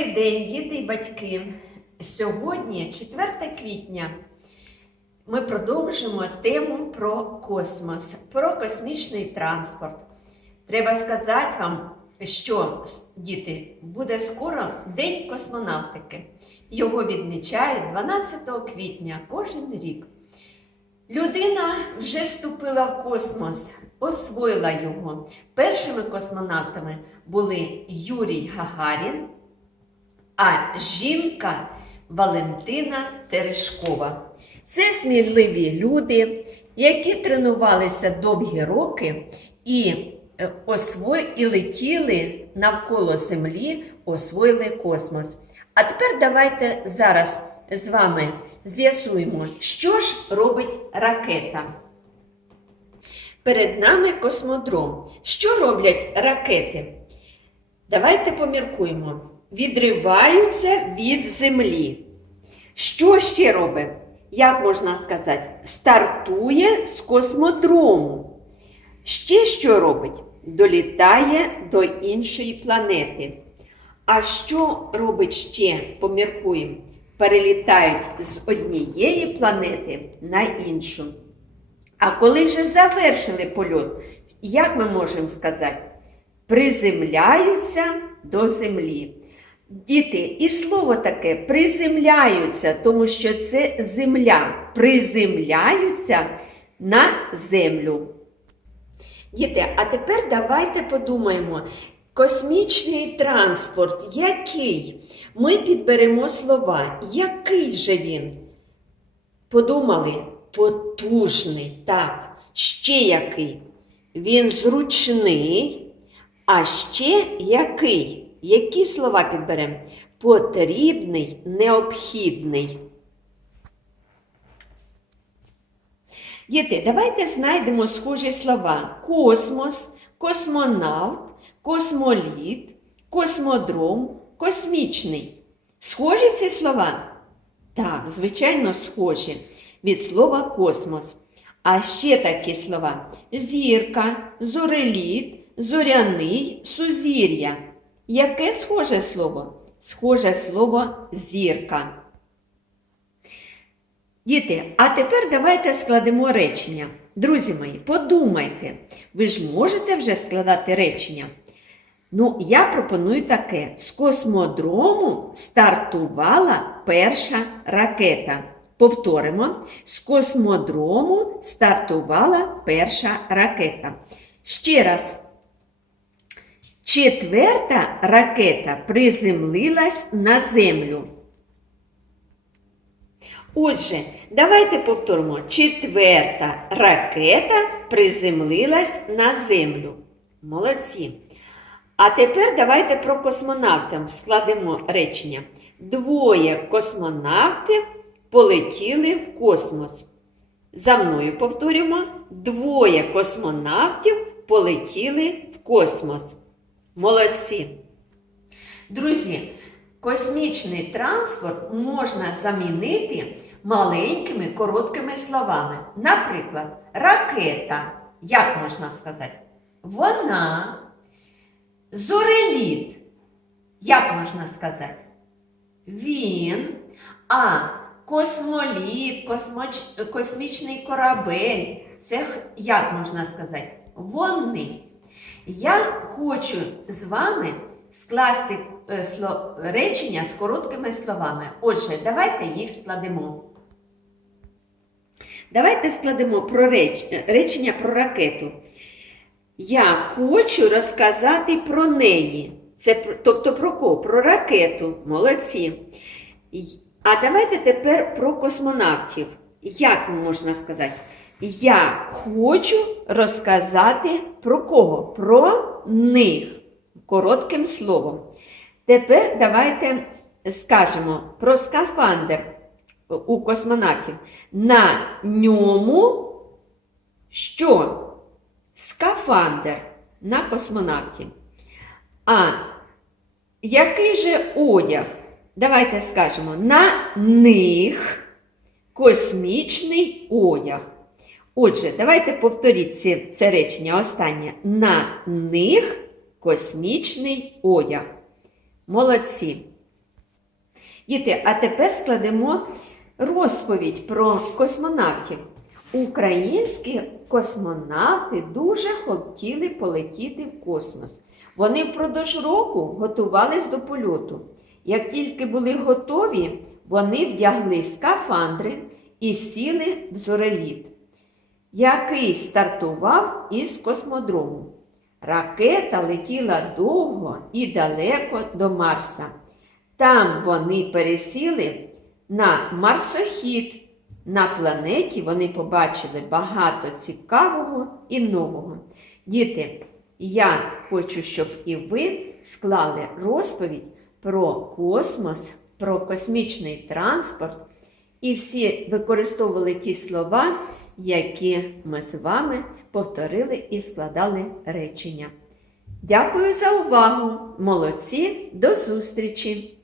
Добрий день, діти і батьки. Сьогодні, 4 квітня, ми продовжимо тему про космос, про космічний транспорт. Треба сказати вам, що діти буде скоро День космонавтики. Його відмічають 12 квітня кожен рік. Людина вже вступила в космос, освоїла його. Першими космонавтами були Юрій Гагарін, а жінка Валентина Терешкова. Це сміливі люди, які тренувалися довгі роки і е, і летіли навколо Землі, освоїли космос. А тепер давайте зараз з вами з'ясуємо, що ж робить ракета. Перед нами космодром. Що роблять ракети? Давайте поміркуємо. Відриваються від землі. Що ще робить? Як можна сказати? Стартує з космодрому. Ще що робить? Долітає до іншої планети. А що робить ще? Поміркуємо. Перелітають з однієї планети на іншу. А коли вже завершили польот, як ми можемо сказати? Приземляються до землі. Діти, і слово таке приземляються, тому що це земля. Приземляються на землю. Діти, а тепер давайте подумаємо. Космічний транспорт, який? Ми підберемо слова. Який же він? Подумали, потужний, так, ще який? Він зручний, а ще який? Які слова підберемо? Потрібний, необхідний. Діти, давайте знайдемо схожі слова: космос, космонавт, космоліт, космодром, космічний. Схожі ці слова? Так, звичайно, схожі від слова космос. А ще такі слова: зірка, зореліт, зоряний, сузір'я. Яке схоже слово? Схоже слово зірка. Діти, а тепер давайте складемо речення. Друзі мої, подумайте, ви ж можете вже складати речення? Ну, я пропоную таке: з космодрому стартувала перша ракета. Повторимо, з космодрому стартувала перша ракета. Ще раз. Четверта ракета приземлилась на землю. Отже, давайте повторимо. Четверта ракета приземлилась на землю. Молодці. А тепер давайте про космонавтів складемо речення. Двоє космонавтів полетіли в космос. За мною повторюємо. Двоє космонавтів полетіли в космос. Молодці. Друзі, космічний транспорт можна замінити маленькими короткими словами. Наприклад, ракета. Як можна сказати? Вона. Зореліт. Як можна сказати? Він. А космоліт, космоч... космічний корабель. Це як можна сказати? Вони. Я хочу з вами скласти е, речення з короткими словами. Отже, давайте їх складемо. Давайте складемо про реч... речення про ракету. Я хочу розказати про неї. Це тобто про кого? Про ракету. Молодці. А давайте тепер про космонавтів. Як можна сказати? Я хочу розказати про кого? Про них. Коротким словом. Тепер давайте скажемо про скафандр у космонавтів. На ньому що? Скафандр на космонавті. А який же одяг? Давайте скажемо, на них космічний одяг. Отже, давайте повторіть це, речення останнє. На них космічний одяг. Молодці. Діти, а тепер складемо розповідь про космонавтів. Українські космонавти дуже хотіли полетіти в космос. Вони впродовж року готувались до польоту. Як тільки були готові, вони вдягли скафандри і сіли в зореліт, який стартував із космодрому. Ракета летіла довго і далеко до Марса. Там вони пересіли на марсохід. На планеті вони побачили багато цікавого і нового. Діти, я хочу, щоб і ви склали розповідь про космос, про космічний транспорт і всі використовували ті слова, які ми з вами повторили і складали речення. Дякую за увагу! Молодці! До зустрічі!